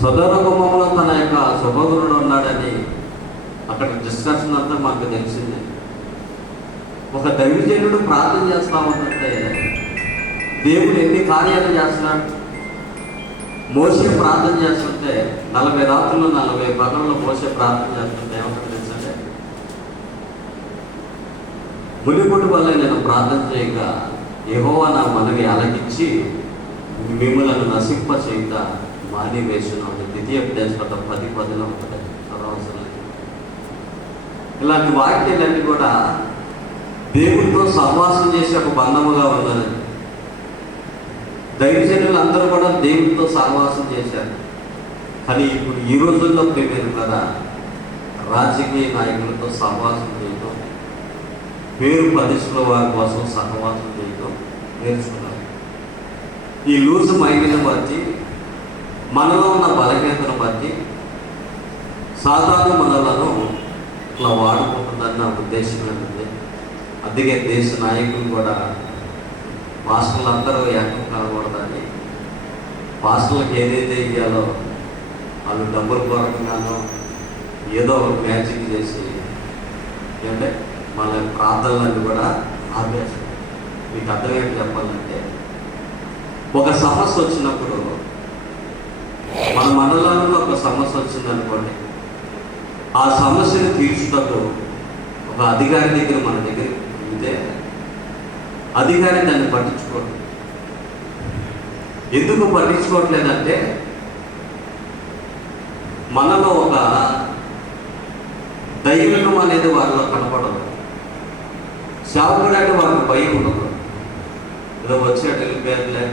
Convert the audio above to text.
సొదొమ గుమ్మంలో తన యొక్క సహోదరుడు ఉన్నాడని అక్కడ డిస్కషన్ అంతా మనకు తెలిసింది. ఒక దైవజనుడు ప్రార్థన చేస్తా ఉందంటే దేవుడు ఎన్ని కార్యాలు చేస్తున్నాడు. మోసే ప్రార్థన చేస్తుంటే 40 రాత్రులు 40 పగళ్ళు మోసే ప్రార్థన చేస్తుంటే ఏమంటారు తెలుసంటే, మునిపుటి వల్ల నేను ప్రార్థన చేయక యెహోవా నా మనవి ఆలకించి మిమ్మలను నశింప చేయక మానివేసును అని ద్వితీయోపదేశకాండం 10:10 ఉంటుంది. చదవవసరం. ఇలాంటి వాక్యాలన్నీ కూడా దేవుడితో సహవాసం చేసే ఒక బంధముగా ఉన్నది. దైవజనులు అందరూ కూడా దేవుడితో సహవాసం చేశారు. కానీ ఇప్పుడు ఈ రోజుల్లో ప్రేమేరు కదా, రాజకీయ నాయకులతో సహవాసం చేయటం, పేరు ప్రతిష్టల వారి కోసం సహవాసం చేయటం నేర్చుకున్నారు. ఈ లూజు మైండ్ని బట్టి, మనలో ఉన్న బలహీనతను బట్టి సాధారణ మనలను ఇట్లా వాడుకుంటుందని నా ఉద్దేశం ఏంటంటే, అందుకే దేశ నాయకులు కూడా పాస్టర్లందరూ ఏకం కనకూడదని పాస్టర్లకు ఏదైతే ఇయ్యాలో వాళ్ళు డబ్బుల కొరకుగానో ఏదో ఒక మ్యాజిక్ చేసి ఏంటంటే మన ప్రార్థనలన్నీ కూడా ఆపేస్తారు. మీకు అర్థమేంటి చెప్పాలంటే, ఒక సమస్య వచ్చినప్పుడు మన మండలంలో ఒక సమస్య వచ్చిందనుకోండి, ఆ సమస్యను తీర్చుటకు ఒక అధికారి దగ్గర మన దగ్గర ఉంటే అధికారి దాన్ని పట్టించుకోడు. ఎందుకు పట్టించుకోవట్లేదంటే, మనలో ఒక దైవికం అనేది వారిలో కనపడదు. సేవకుడు అంటే వారికి భయం ఉండదు. ఏదో వచ్చేట వెళ్ళిపోయారులే